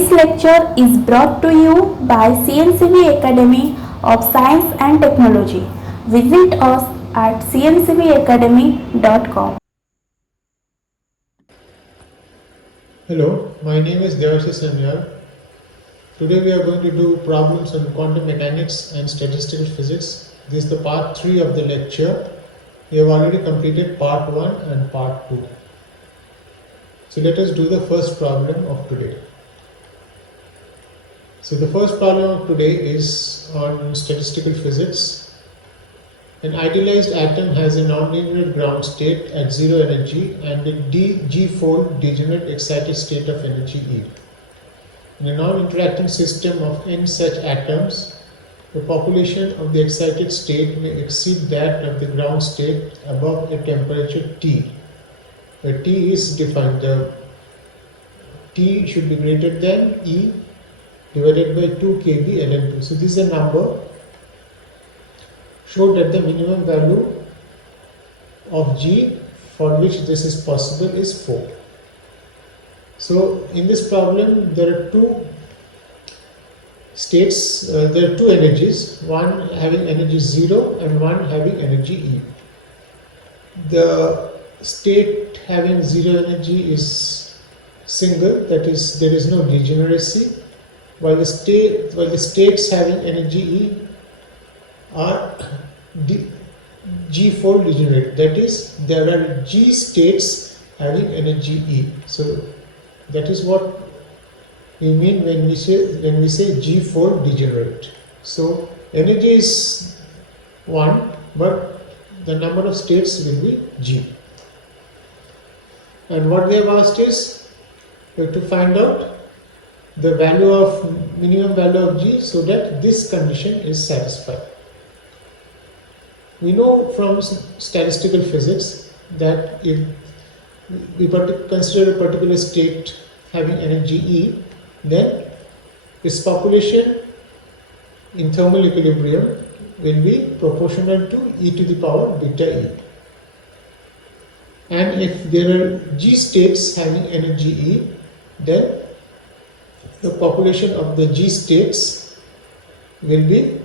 This lecture is brought to you by CNCB Academy of Science and Technology. Visit us at cncbacademy.com. Hello, my name is Devashish Sanyal. Today we are going to do problems on quantum mechanics and statistical physics. This is the part 3 of the lecture. We have already completed part 1 and part 2. So let us do the first problem of today. So the first problem of today is on statistical physics. An idealized atom has a nonlinear ground state at zero energy and a g-fold degenerate excited state of energy E. In a non-interacting system of n such atoms, the population of the excited state may exceed that of the ground state above a temperature T. Where T is defined, the T should be greater than E divided by 2 kb ln2. So this is a number showed that the minimum value of G for which this is possible is 4. So in this problem there are two states, there are two energies, one having energy 0 and one having energy E. The state having 0 energy is single, that is there is no degeneracy, while the states having energy E are g-fold degenerate, that is there are G states having energy E. So that is what we mean when we say g-fold degenerate. So energy is 1, but the number of states will be G. And what we have asked is we have to find out the value of minimum value of G so that this condition is satisfied. We know from statistical physics that if we consider a particular state having energy E, then its population in thermal equilibrium will be proportional to e to the power beta E. And if there are G states having energy E, then the population of the G states will be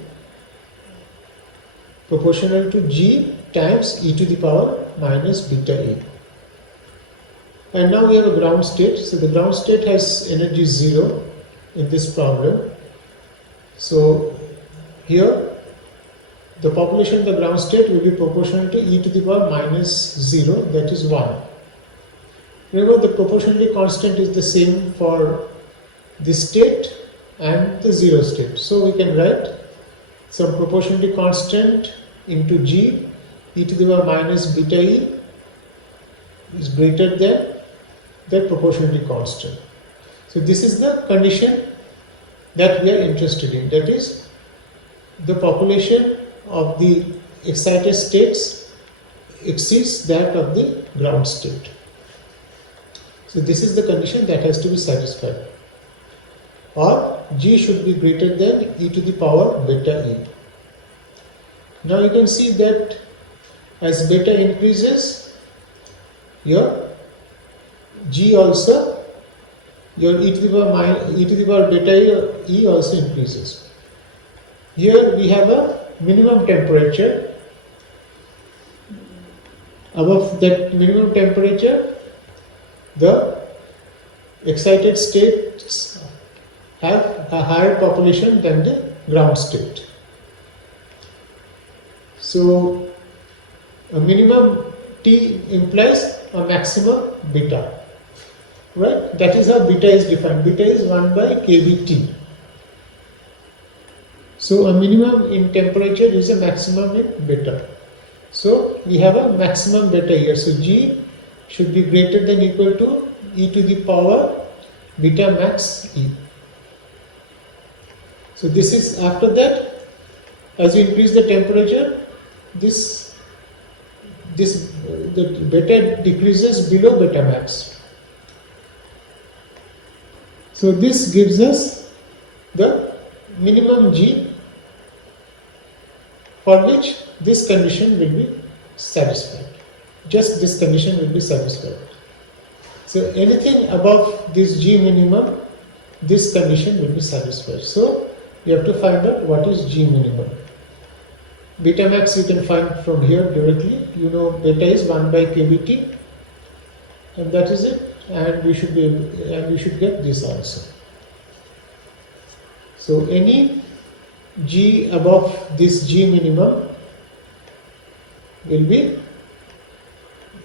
proportional to G times e to the power minus beta E. And now we have a ground state. So the ground state has energy 0 in this problem. So here the population of the ground state will be proportional to e to the power minus 0, that is 1. Remember, the proportionality constant is the same for this state and the 0 state. So we can write some proportionality constant into G e to the power minus beta E is greater than the proportionality constant. So this is the condition that we are interested in, that is the population of the excited states exceeds that of the ground state. So this is the condition that has to be satisfied, or G should be greater than e to the power beta E. Now you can see that as beta increases, your G also, your e to the power beta E also increases. Here we have a minimum temperature. Above that minimum temperature, the excited states have a higher population than the ground state. So a minimum T implies a maximum beta, right? That is how beta is defined. Beta is 1 by kBT. So a minimum in temperature is a maximum in beta. So we have a maximum beta here. So G should be greater than equal to e to the power beta max E. So this is, after that, as you increase the temperature, the beta decreases below beta max. So this gives us the minimum G for which this condition will be satisfied. Just this condition will be satisfied. So anything above this G minimum this condition will be satisfied. So you have to find out what is G minimum. Beta max you can find from here directly. You know beta is 1 by kBt, and that is it. And we should get this also. So any G above this G minimum will be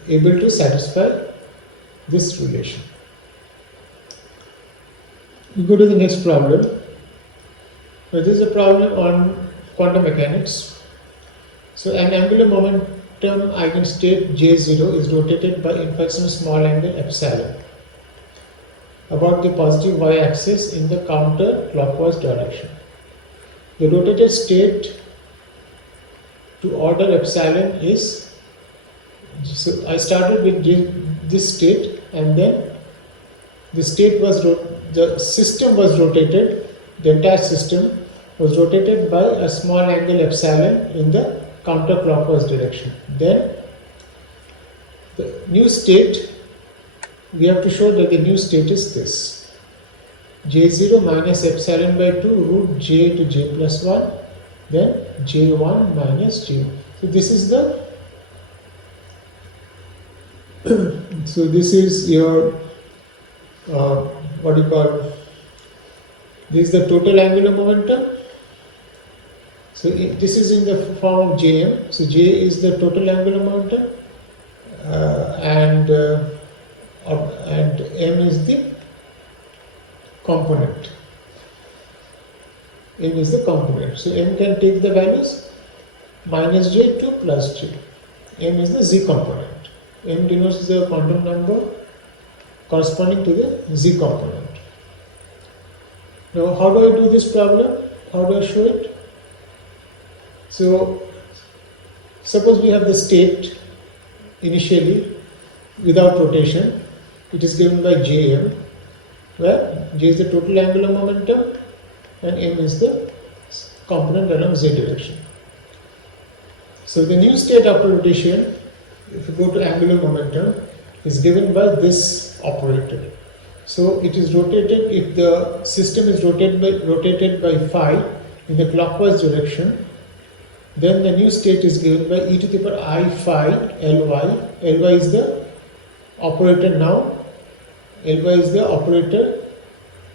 able to satisfy this relation. We go to the next problem. Now this is a problem on quantum mechanics. So an angular momentum eigenstate J0 is rotated by inflection small angle epsilon about the positive y-axis in the counter-clockwise direction. The rotated state to order epsilon is, so I started with this state, and then the system was rotated, the entire system was rotated by a small angle epsilon in the counterclockwise direction. Then the new state, we have to show that the new state is this: J0 minus epsilon by 2 root j to j plus 1, then J1 minus J1. So this is the so this is your what do you call, this is the total angular momentum. So this is in the form of Jm. So J is the total angular momentum, and m is the component. M is the component. So m can take the values minus j to plus j. M is the z component. M denotes the quantum number corresponding to the z component. Now, how do I do this problem? How do I show it? So, suppose we have the state initially without rotation. It is given by Jm, where J is the total angular momentum and M is the component along z direction. So, the new state after rotation, if you go to angular momentum, is given by this operator. So it is rotated, if the system is rotated by phi in the clockwise direction, then the new state is given by e to the power I phi Ly. Ly is the operator now. Ly is the operator,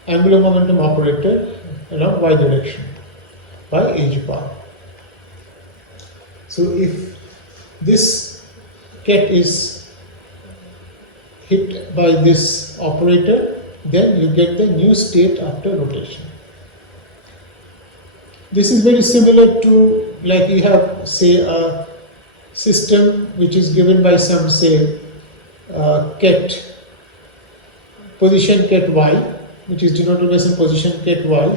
angular momentum operator along y direction by h bar. So if this ket is hit by this operator, then you get the new state after rotation. This is very similar to, like you have, say, a system which is given by some, say, ket, position ket y, which is denoted by some position ket y,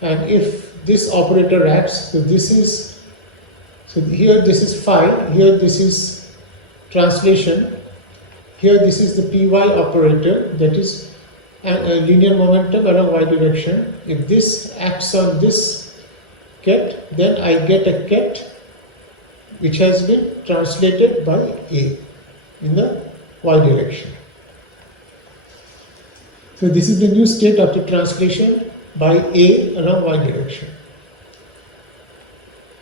and if this operator acts, so this is, so here this is phi, here this is translation, here this is the py operator, that is a linear momentum along y direction. If this acts on this ket, then I get a ket which has been translated by A in the y direction. So this is the new state after translation by A along y direction.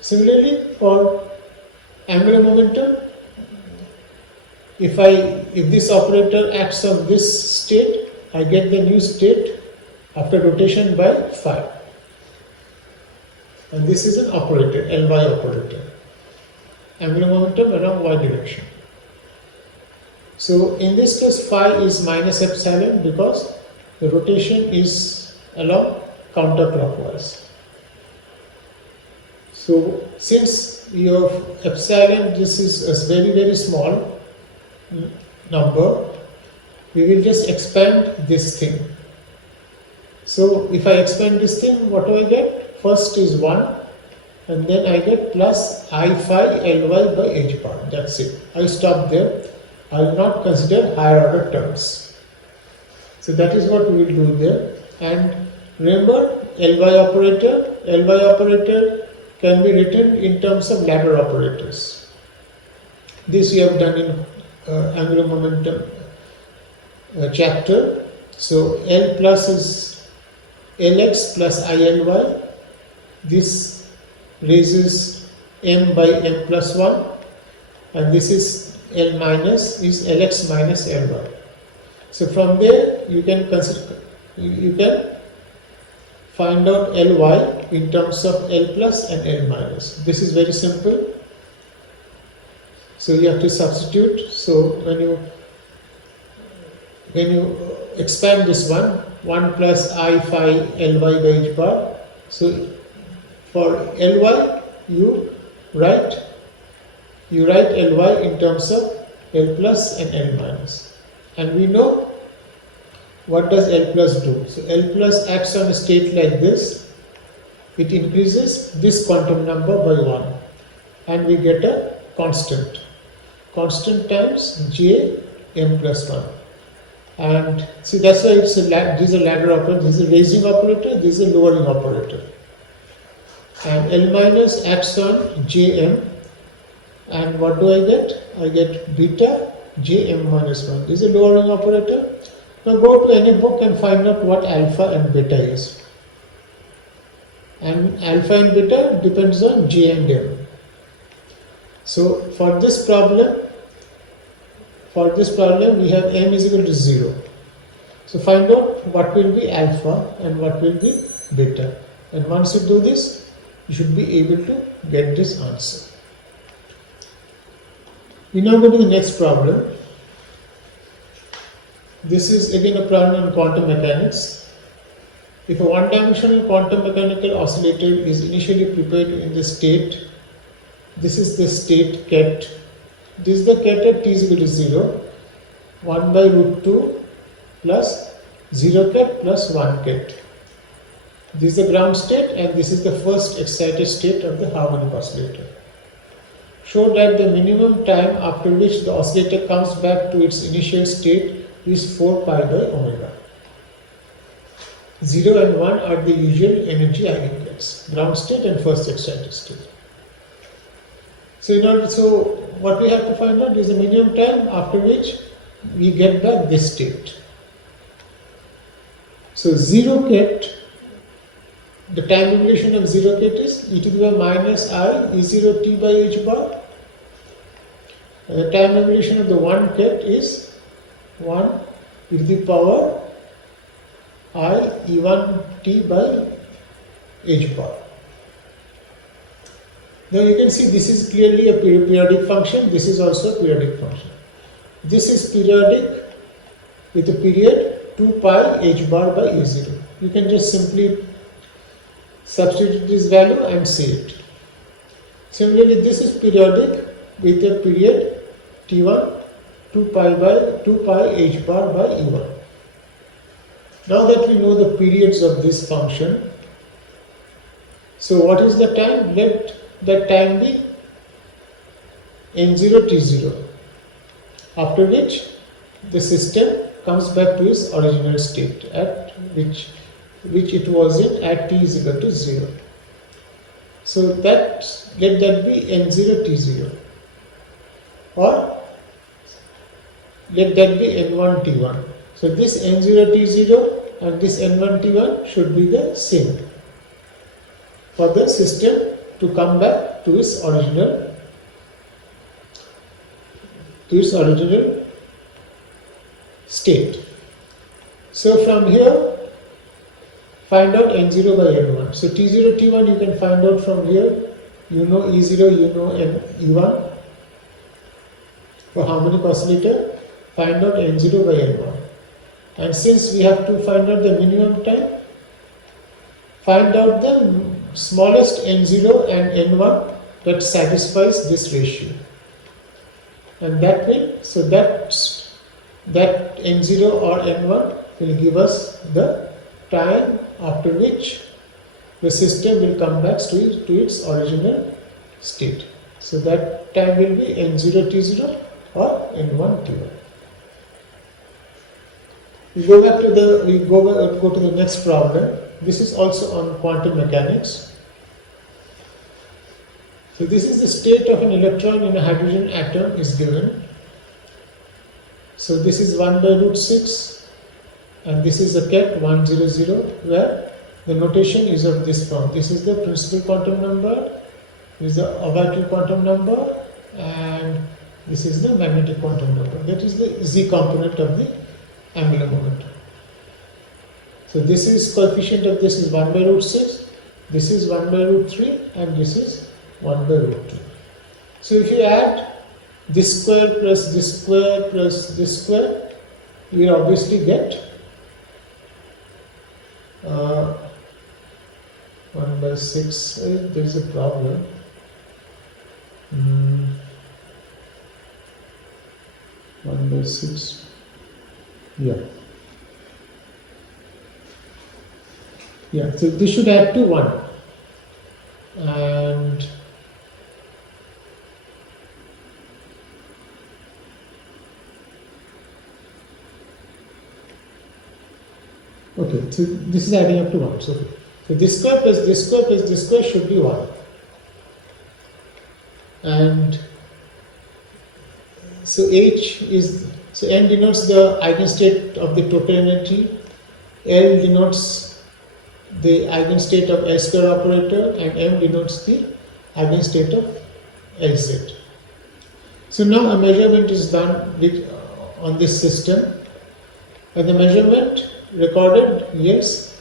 Similarly, for angular momentum, if this operator acts on this state, I get the new state after rotation by phi. And this is an operator, Ly operator, angular momentum along y direction. So in this case, phi is minus epsilon because the rotation is along counterclockwise. So since your epsilon, this is a very, very small number, we will just expand this thing. So if I expand this thing, what do I get? First is 1, and then I get plus I phi Ly by h bar. That's it. I stop there. I will not consider higher order terms. So that is what we will do there. And remember, Ly operator can be written in terms of ladder operators. This we have done in angular momentum chapter. So L plus is Lx plus ILy. This raises m by m plus 1, and this is L minus is Lx minus Ly. So from there you can consider, you can find out Ly in terms of L plus and L minus. This is very simple. So you have to substitute. So when you expand this 1 plus I phi Ly by h bar. So for Ly you write Ly in terms of L plus and L minus. And we know what does L plus do. So L plus acts on a state like this. It increases this quantum number by 1 and we get a constant. Constant times J m plus 1. And see, that's why this is a ladder operator, this is a raising operator, this is a lowering operator. And L minus acts on Jm, and what do I get? I get beta Jm minus 1. This is a lowering operator. Now go to any book and find out what alpha and beta is. And alpha and beta depends on J and M. So for this problem we have m is equal to 0. So find out what will be alpha and what will be beta. And once you do this, you should be able to get this answer. We now go to the next problem. This is again a problem on quantum mechanics. If a one-dimensional quantum mechanical oscillator is initially prepared in the state, this is the state ket. This is the ket at t is equal to 0, 1 by root 2 plus 0 ket plus 1 ket. This is the ground state and this is the first excited state of the harmonic oscillator. Show that the minimum time after which the oscillator comes back to its initial state is 4 pi by omega. 0 and 1 are the usual energy eigenvalues, ground state and first excited state. So what we have to find out is the minimum time after which we get back this state. So 0 ket, the time evolution of 0 ket is e to the power minus I E0 t by h bar. And the time evolution of the 1 ket is 1 e to the power I E1 t by h bar. Now you can see this is clearly a periodic function, this is also a periodic function. This is periodic with a period 2 pi h bar by E0. You can just simply substitute this value and say it. Similarly, this is periodic with a period t1 2 pi h bar by E1. Now that we know the periods of this function, so what is the time? Let that time be n0 t0, after which the system comes back to its original state at which it was in at t is equal to 0. So let that be n0 t0, or let that be n1 t1. So this n0 t0 and this n1 t1 should be the same for the system to come back to its original state. So from here, find out n0 by n1. So t0 t1 you can find out from here. You know E0, you know E1. For harmonic oscillator, find out n0 by n1. And since we have to find out the minimum time, find out the smallest n0 and n1 that satisfies this ratio. And that will, so that n0 or n1 will give us the time after which the system will come back to its original state. So that time will be n0 t0 or n1 t1. We go to the next problem. This is also on quantum mechanics. So this is the state of an electron in a hydrogen atom is given. So this is 1 by root 6 and this is the ket 100, where the notation is of this form. This is the principal quantum number, this is the orbital quantum number, and this is the magnetic quantum number. That is the z component of the angular momentum. So this is coefficient of this is 1 by root 6, this is 1 by root 3, and this is 1 by root 2. So if you add this square plus this square plus this square, you will obviously get 1 by 6. There is a problem. 1 by 6. Yeah. Yeah, so this should add to 1. And okay, so this is adding up to 1. So this square plus this square plus this square should be 1. And so H is, so N denotes the eigenstate of the total energy, L denotes the eigenstate of L square operator, and M denotes the eigenstate of Lz. So now a measurement is done with, on this system, and the measurement recorded, yes,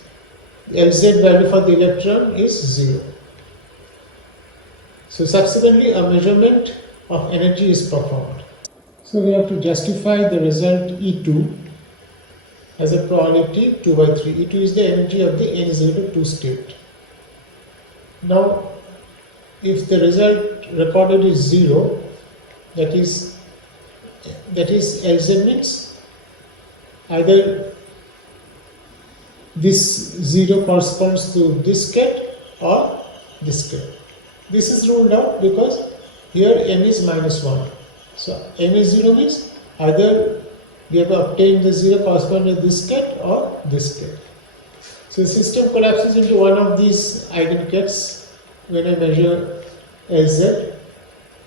Lz value for the electron is 0. So subsequently a measurement of energy is performed. So we have to justify the result E2 as a probability 2 by 3. E2 is the energy of the n is equal to 2 state. Now if the result recorded is 0, that is Lz means either this 0 corresponds to this ket or this ket. This is ruled out because here m is minus 1. So m is 0 means either we have obtained the 0 corresponding to this ket or this ket. So the system collapses into one of these eigenkets when I measure Lz.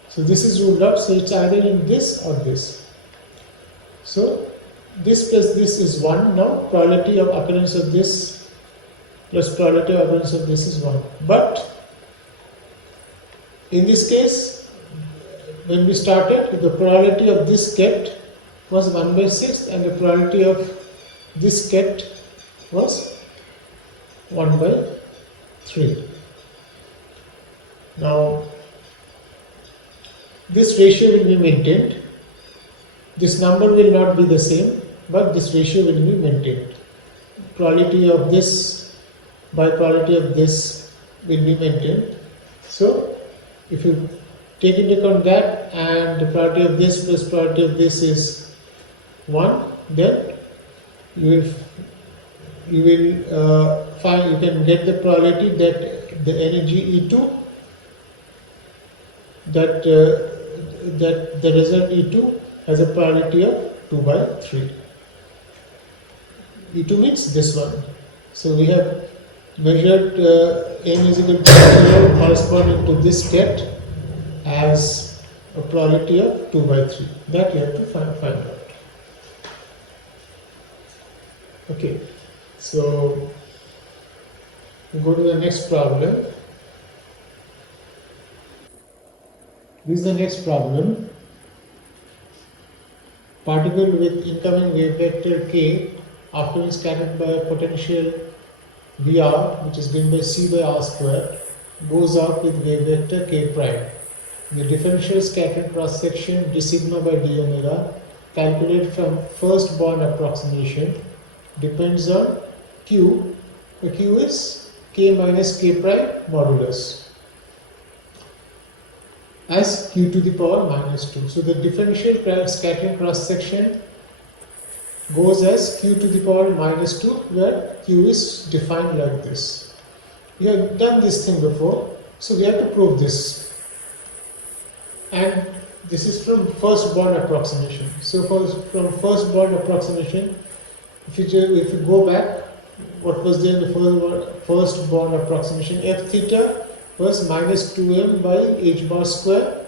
So this is ruled out, so it's either in this or this. So this plus this is 1 now, probability of occurrence of this plus probability of occurrence of this is 1. But in this case, when we started, the probability of this ket was 1 by 6 and the probability of this ket was 1 by 3. Now, this ratio will be maintained. This number will not be the same, but this ratio will be maintained. Probability of this by probability of this will be maintained. So, if you take into account that and the probability of this plus probability of this is 1, then you will find, you can get the probability that the energy E2, that the result E2 has a probability of 2 by 3. E2 means this one. So we have measured n is equal to 0 corresponding to this ket as a probability of 2 by 3. That you have to find out. Okay, so we go to the next problem. This is the next problem. Particle with incoming wave vector k after being scattered by a potential Vr, which is given by c by r square, goes out with wave vector k prime. The differential scattering cross section d sigma by d omega, calculated from first Born approximation, depends on q. The q is k minus k prime modulus as q to the power minus 2. So the differential scattering cross section goes as q to the power minus 2, where q is defined like this. We have done this thing before, so we have to prove this. And this is from first Born approximation. So from first Born approximation, if you go back, what was there in the first Born approximation? F theta was minus 2m by h bar square,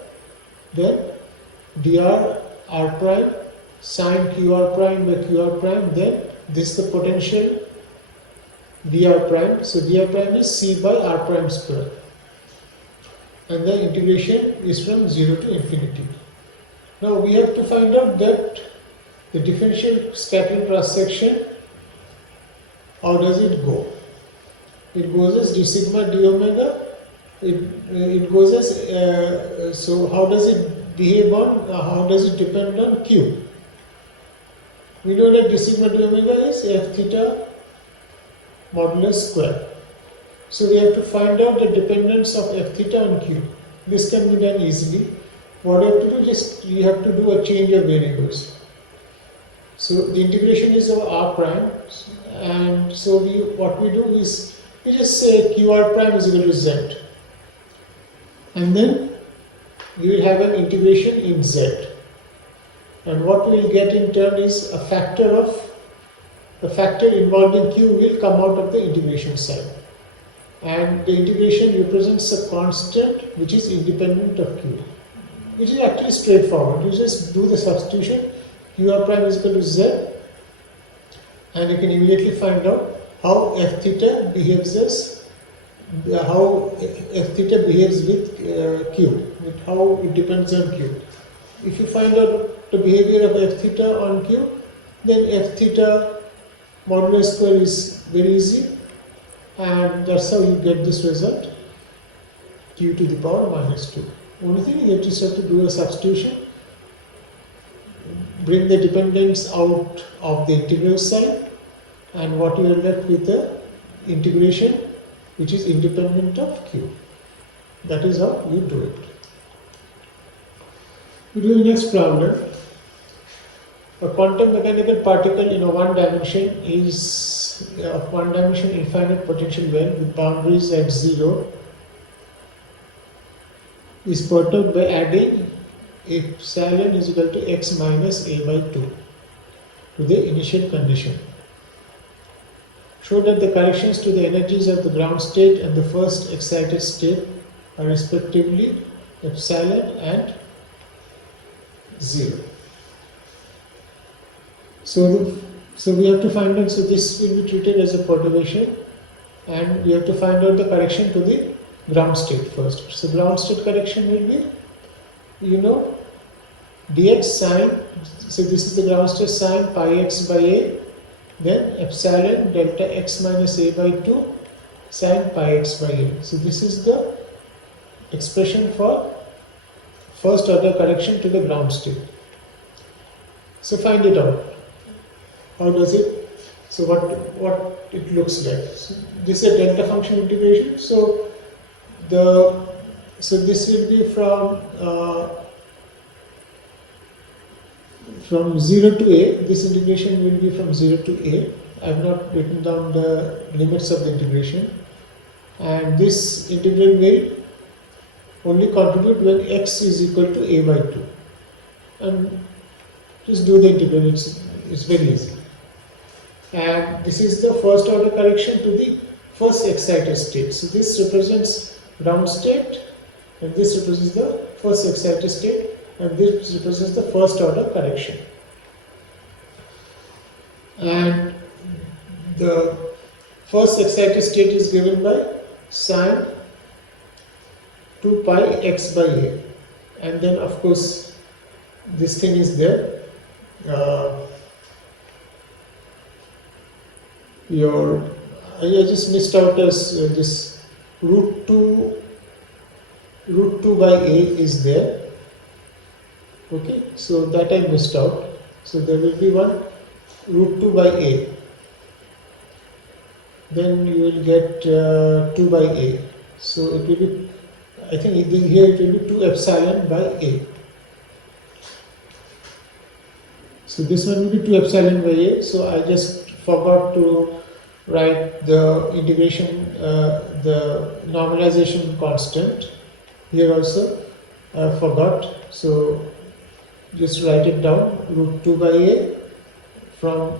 then dr r prime sine qr prime by qr prime, then this is the potential dr prime. So dr prime is c by r prime square, and the integration is from 0 to infinity. Now we have to find out that the differential scattering cross section, how does it go? It goes as d sigma d omega. It goes as so how does it behave on, how does it depend on q? We know that d sigma d omega is f theta modulus square. So we have to find out the dependence of f theta on q. This can be done easily. What you have to do, just you have to do a change of variables. So the integration is of r prime, and so what we do is we just say qr prime is equal to z, and then we will have an integration in z, and what we will get in turn is a factor involving q will come out of the integration side, and the integration represents a constant which is independent of q, which is actually straightforward. You just do the substitution, qr prime is equal to z, and you can immediately find out how f theta behaves with q, with how it depends on q. If you find out the behavior of f theta on q, then f theta modulus square is very easy, and that's how you get this result, q to the power minus 2. Only thing you just have to do a substitution, bring the dependence out of the integral side, and what you are left with the integration which is independent of q. That is how you do it. We do the next problem. A quantum mechanical particle in a one-dimension is of one-dimension infinite potential well with boundaries at 0 is perturbed by adding epsilon is equal to x minus a by 2 to the initial condition. Show that the corrections to the energies of the ground state and the first excited state are respectively epsilon and 0. So we have to find out, so this will be treated as a perturbation, and we have to find out the correction to the ground state first. So ground state correction will be, dx sine, so this is the ground state sine pi x by a, then epsilon delta x minus a by 2 sine pi x by a. So this is the expression for first order correction to the ground state. So find it out. How does it? So what it looks like. So this is a delta function integration. So this will be from 0 to a. This integration will be from 0 to a. I have not written down the limits of the integration, and this integral will only contribute when x is equal to a by 2. And just do the integral. It's very easy. And this is the first order correction to the first excited state. So this represents ground state, and this represents the first excited state, and this represents the first order correction. And the first excited state is given by sine 2 pi x by a, and then of course this thing is there. I just missed out as this root 2 by a is there. Okay, so that I missed out. So there will be one root 2 by a. Then you will get 2 by a. So it will be, I think here it will be 2 epsilon by a. So this one will be 2 epsilon by a. So I just forgot to write the integration, the normalization constant. Here also I forgot. So just write it down, root 2 by a for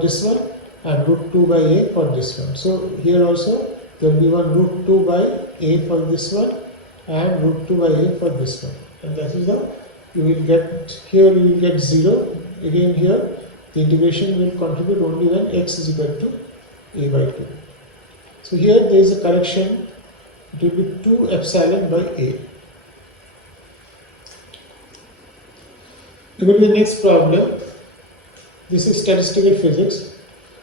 this one, and root 2 by a for this one. So here also there will be one root 2 by a for this one and root 2 by a for this one. And that is how you will get, here you will get 0, again here The integration will contribute only when x is equal to a by 2. So here there is a correction, it will be 2 epsilon by a. It will be the next problem. This is statistical physics.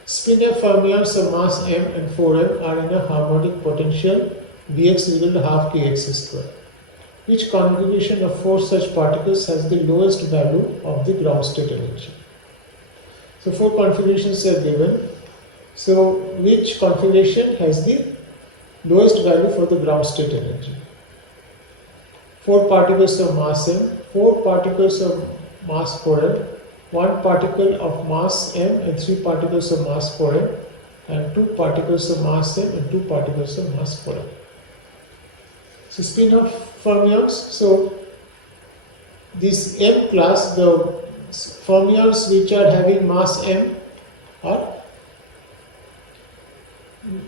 Spinor fermions of mass m and 4m are in a harmonic potential Vx is equal to half kx square. Which configuration of 4 such particles has the lowest value of the ground state energy? So 4 configurations are given. So which configuration has the lowest value for the ground state energy? 4 particles of mass m, 4 particles of mass 4m, 1 particle of mass m and 3 particles of mass 4m, and 2 particles of mass m and 2 particles of mass 4m. So spin-off fermions, so this M class, the fermions which are having mass m are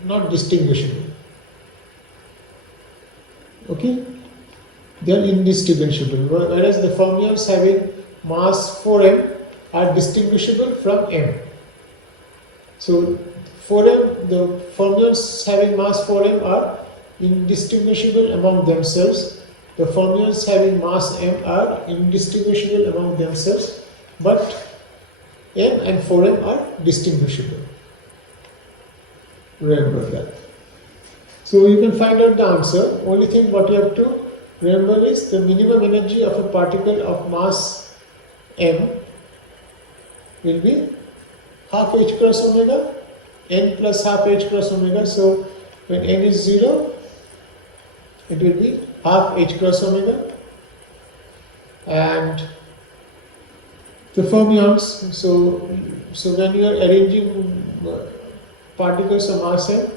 not distinguishable. Okay? They are indistinguishable, whereas the fermions having mass 4m are distinguishable from m. So 4m, the fermions having mass 4m are indistinguishable among themselves. The fermions having mass m are indistinguishable among themselves, but m and 4m are distinguishable. Remember that. So you can find out the answer. Only thing what you have to remember is the minimum energy of a particle of mass m will be half h cross omega, n plus half h cross omega. So when n is 0, it will be half h cross omega, and the fermions, so when you are arranging particles of mass m,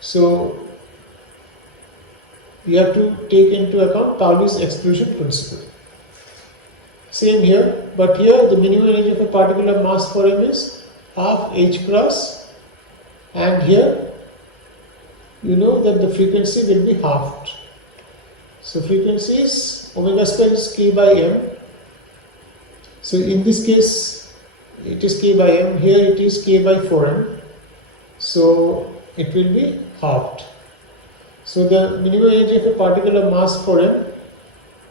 so you have to take into account Pauli's exclusion principle. Same here, but here the minimum energy of a particle of mass 4m is half h cross, and here you know that the frequency will be halved. So frequency is omega square is k by m. So in this case it is k by m, here it is k by 4m. So it will be halved. So the minimum energy of a particle of mass 4m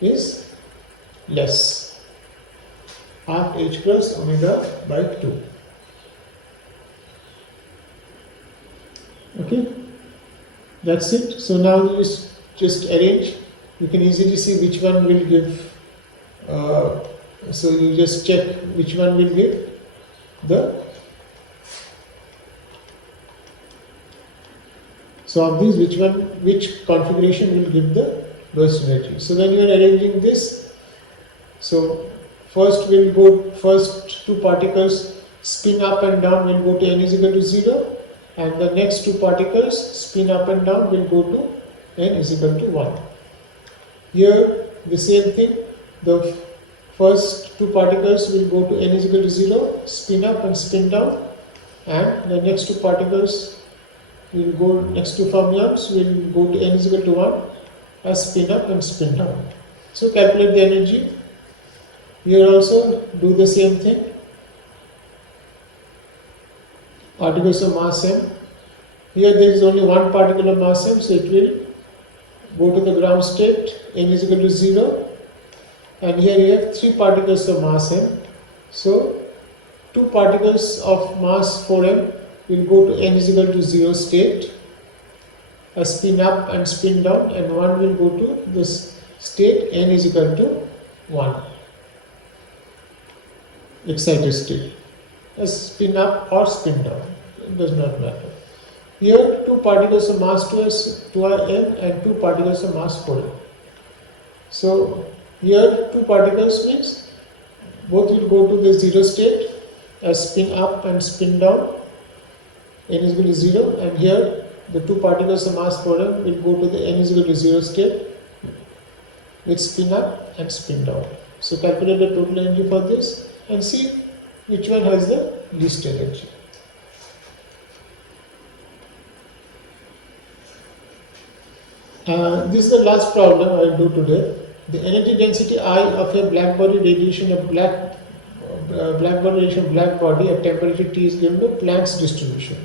is less, half h cross omega by 2. Okay, that's it. So now you just arrange. You can easily see which one will give. So you just check which one will give the. So of these, which configuration will give the lowest energy? So when you are arranging this, so first two particles spin up and down will go to n is equal to 0, and the next 2 particles spin up and down will go to n is equal to 1. Here the same thing, the first 2 particles will go to n is equal to 0, spin up and spin down, and the next 2 particles will go, next 2 fermions will go to n is equal to 1 as spin up and spin down. So calculate the energy. Here also do the same thing. Particles of mass m. Here there is only 1 particle of mass m, so it will go to the ground state, n is equal to 0, and here you have 3 particles of mass m. So 2 particles of mass 4m will go to n is equal to 0 state, a spin up and spin down, and 1 will go to this state n is equal to 1, excited state, a spin up or spin down, it does not matter. Here 2 particles of mass 2m and 2 particles of mass 4m. So here 2 particles means both will go to the 0 state, a spin up and spin down, n is equal to 0, and here the 2 particles of mass 4m will go to the n is equal to 0 state with spin up and spin down. So calculate the total energy for this and see which one has the least energy. This is the last problem I will do today. The energy density I of a black body radiation of black black body radiation black body at temperature T is given by Planck's distribution.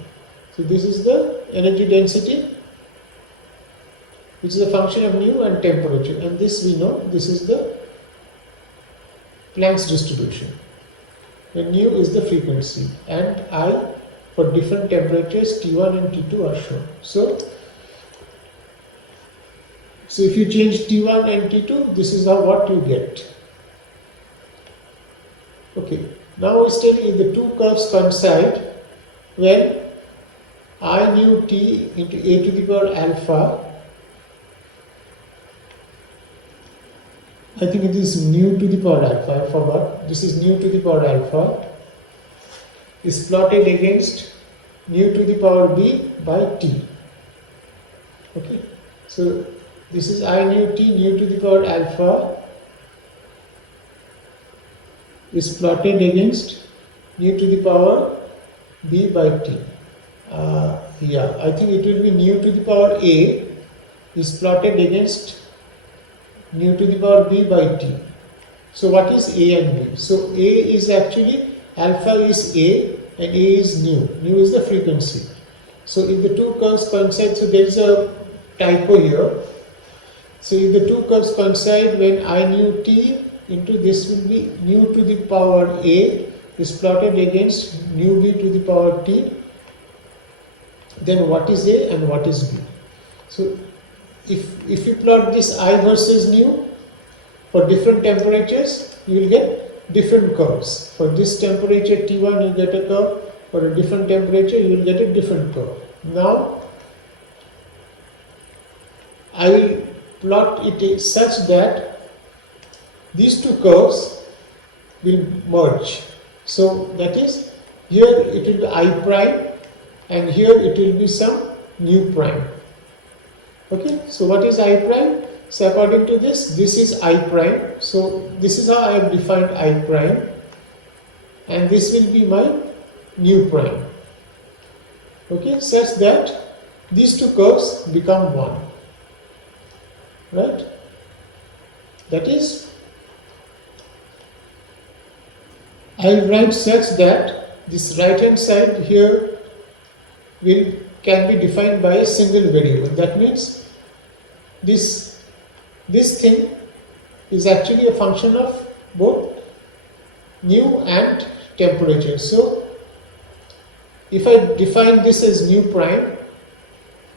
So this is the energy density, which is a function of nu and temperature, and this we know, this is the Planck's distribution. And nu is the frequency, and I for different temperatures T1 and T2 are shown. So if you change T1 and T2, this is what you get. Okay, now it's telling if the two curves coincide when I nu T into a to the power alpha, I think it is nu to the power alpha, I forgot, this is nu to the power alpha, is plotted against nu to the power b by t. Okay, so this is I nu t, nu to the power alpha is plotted against nu to the power b by t. Yeah, I think it will be nu to the power a is plotted against nu to the power b by t. So what is a and b? So a is actually, alpha is a and a is nu. Nu is the frequency. So if the two curves coincide, so there is a typo here. So if the two curves coincide when I nu t into this will be nu to the power a is plotted against nu b to the power t, then what is a and what is b? So if you plot this I versus nu for different temperatures, you will get different curves. For this temperature T1 you get a curve, for a different temperature you will get a different curve. Now I will plot it such that these two curves will merge. So that is, here it will be I prime and here it will be some nu prime. Okay, so what is I prime? So according to this is I prime. So this is how I have defined I prime, and this will be my nu prime. Okay, such that these two curves become one. Right? That is, I will write such that this right hand side here can be defined by a single variable. That means this thing is actually a function of both nu and temperature. So if I define this as nu prime,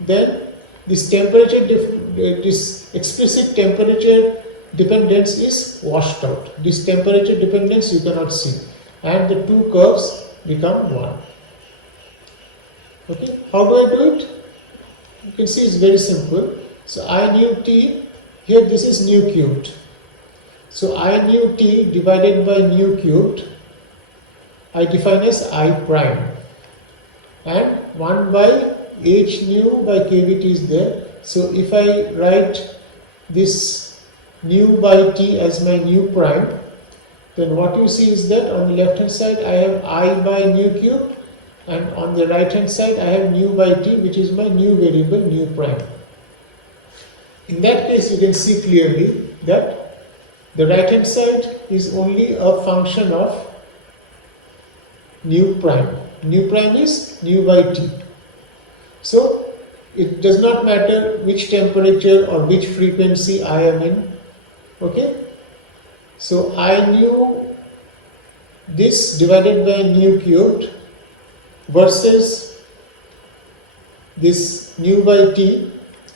then this this explicit temperature dependence is washed out. This temperature dependence you cannot see, and the two curves become one. Okay, how do I do it? You can see it's very simple. So I nu t, here this is nu cubed. So I nu t divided by nu cubed, I define as I prime, and 1 by h nu by kVt is there. So if I write this nu by t as my nu prime, then what you see is that on the left hand side I have I by nu cubed, and on the right hand side I have nu by t, which is my new variable nu prime. In that case you can see clearly that the right hand side is only a function of nu prime. Nu prime is nu by t. So it does not matter which temperature or which frequency I am in. Okay? So I nu this divided by nu cubed versus this nu by t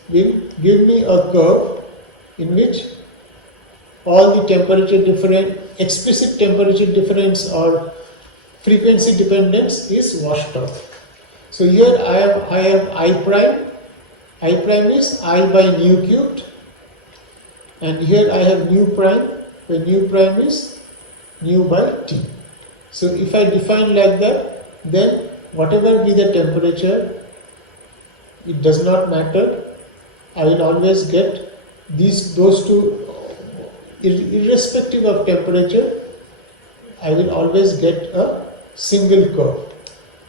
will give me a curve in which all the temperature difference, explicit temperature difference or frequency dependence is washed out. So here I have I prime. I prime is I by nu cubed, and here I have nu prime, where nu prime is nu by t. So if I define like that, then whatever be the temperature, it does not matter. I will always get those two, irrespective of temperature, I will always get a single curve.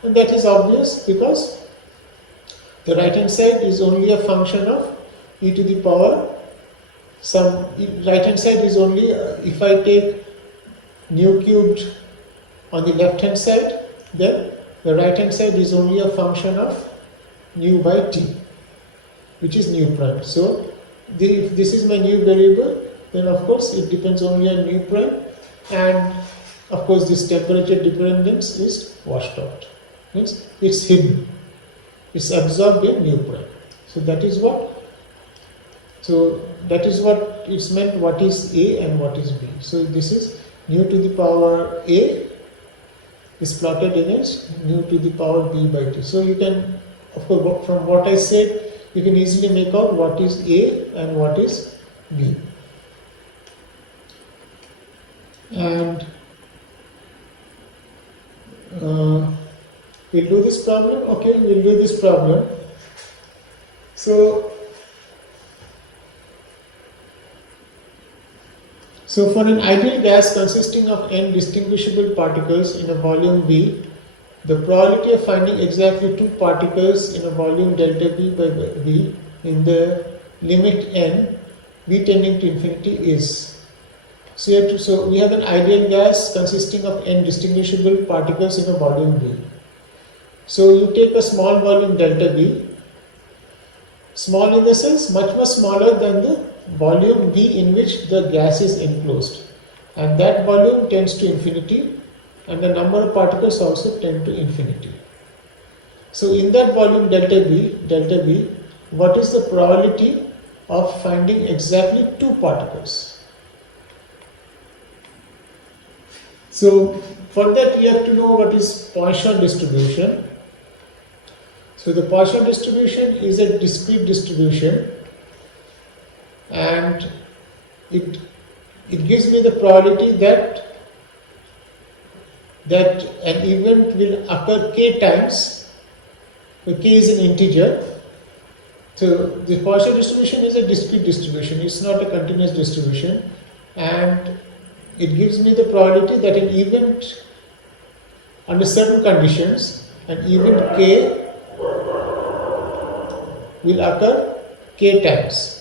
And that is obvious because the right hand side is only a function of e to the power right hand side is only, if I take nu cubed on the left hand side, then the right hand side is only a function of nu by t, which is nu prime. So if this is my new variable, then of course it depends only on nu prime, and of course this temperature dependence is washed out, means it's hidden, it's absorbed in nu prime. So that is what it's meant, what is A and what is B. So this is nu to the power A is plotted against nu to the power B by T. So you can, of course, from what I said, you can easily make out what is A and what is B. And we'll do this problem. Okay, we'll do this problem. So for an ideal gas consisting of n distinguishable particles in a volume V, the probability of finding exactly two particles in a volume delta V by V in the limit n, V tending to infinity is. So we have an ideal gas consisting of n distinguishable particles in a volume V. So you take a small volume delta V, small in the sense much smaller than the volume V in which the gas is enclosed, and that volume tends to infinity, and the number of particles also tend to infinity. So in that volume delta V, what is the probability of finding exactly two particles? So for that we have to know what is Poisson distribution. So the Poisson distribution is a discrete distribution, and it gives me the probability that an event will occur k times. So k is an integer. So the Poisson distribution is a discrete distribution, it's not a continuous distribution, and it gives me the probability that an event under certain conditions, an event k will occur k times.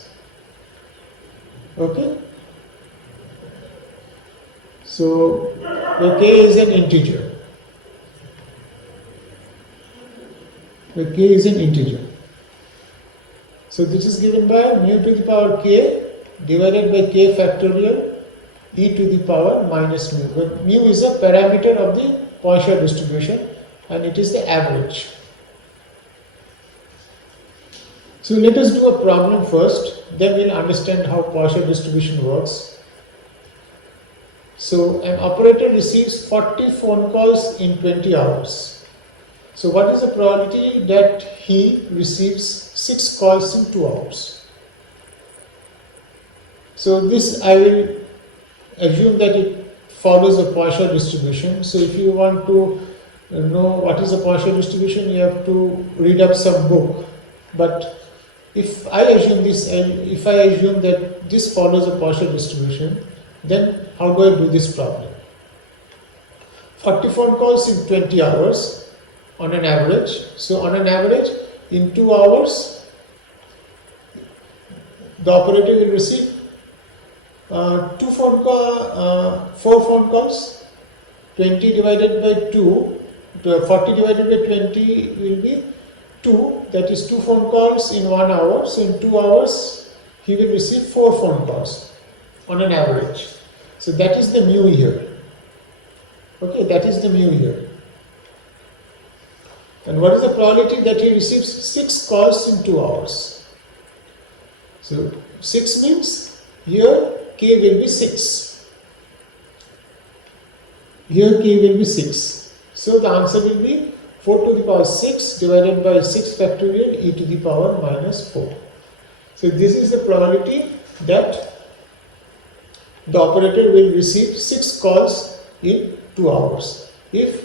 Okay? So the k is an integer. The k is an integer. So this is given by mu to the power k divided by k factorial e to the power minus mu. But mu is a parameter of the Poisson distribution, and it is the average. So let us do a problem first, then we'll understand how Poisson distribution works. So an operator receives 40 phone calls in 20 hours. So what is the probability that he receives 6 calls in 2 hours? So this I will assume that it follows a Poisson distribution. So if you want to know what is a Poisson distribution, you have to read up some book. But if I assume that this follows a Poisson distribution, then how do I do this problem? 40 phone calls in 20 hours on an average. So on an average, in 2 hours, the operator will receive 4 phone calls. 20 divided by 2, 40 divided by 20 will be 2, that is 2 phone calls in 1 hour. So in 2 hours he will receive 4 phone calls on an average. So that is the mu here. Okay, that is the mu here. And what is the probability that he receives 6 calls in 2 hours? So 6 means here k will be 6. Here k will be 6. So the answer will be 4 to the power 6 divided by 6 factorial e to the power minus 4. So this is the probability that the operator will receive 6 calls in 2 hours if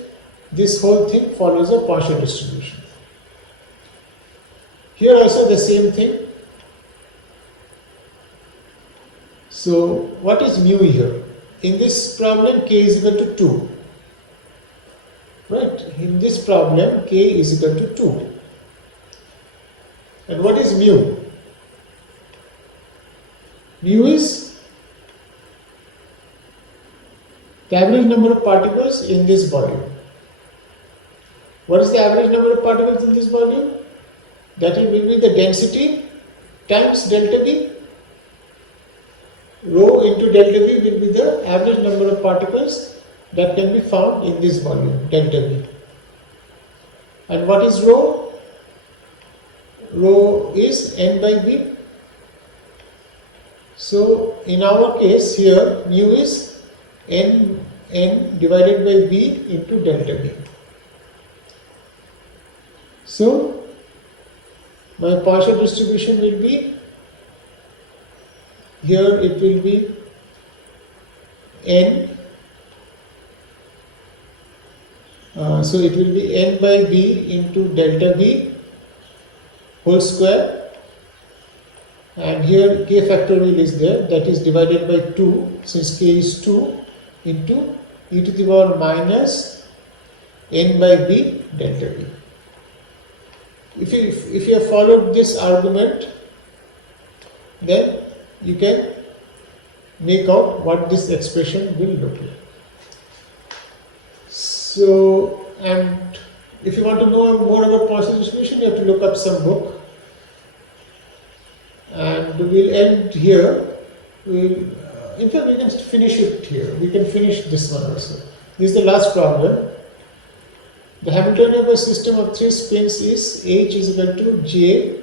this whole thing follows a Poisson distribution. Here also the same thing. So what is mu here? In this problem k is equal to 2. Right? In this problem k is equal to 2. And what is mu? Mu is the average number of particles in this volume. What is the average number of particles in this volume? That will be the density times delta V. Rho into delta V will be the average number of particles that can be found in this volume, delta V. And what is rho? Rho is N by V. So in our case here, mu is N divided by V into delta V. So my Poisson distribution will be, here it will be N, so it will be N by V into delta V whole square, and here k factorial is there, that is divided by 2, since k is 2, into e to the power minus N by V delta V. If you have followed this argument, then you can make out what this expression will look like. So, and if you want to know more about Poisson distribution, you have to look up some book. And we'll end here. In fact, we can finish it here. We can finish this one also. This is the last problem. The Hamiltonian of a system of 3 spins is H is equal to J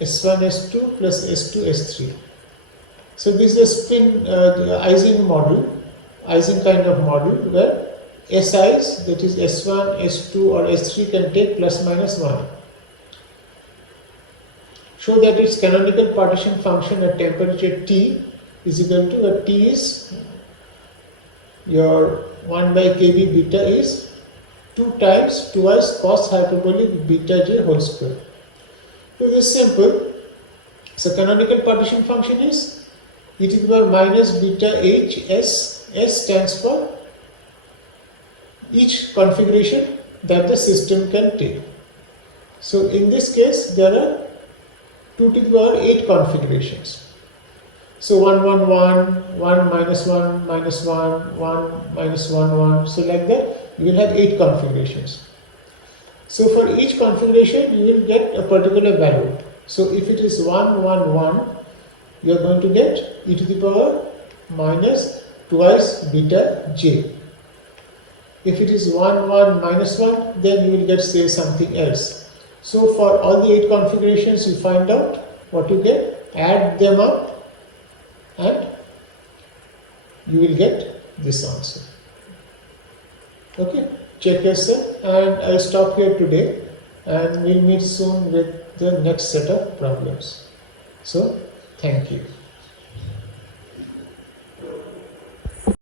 S1 S2 plus S2 S3. So this is a spin the Ising model, Ising kind of model, where SIs, that is S1, S2 or S3, can take plus minus 1. Show that its canonical partition function at temperature T is equal to, where T is your 1 by kb beta is 2 times twice cos hyperbolic beta j whole square. So this is simple. So canonical partition function is e to the power minus beta h s. S stands for each configuration that the system can take. So in this case there are 2 to the power 8 configurations. So 1 1 1, 1 minus 1 minus 1, 1 minus 1 1. So like that you will have 8 configurations. So for each configuration you will get a particular value. So if it is 1 1 1, you are going to get e to the power minus twice beta j. If it is 1 1 minus 1, then you will get say something else. So for all the 8 configurations, you find out what you get, add them up, and you will get this answer. Okay, check yourself, and I'll stop here today, and we'll meet soon with the next set of problems. So, thank you.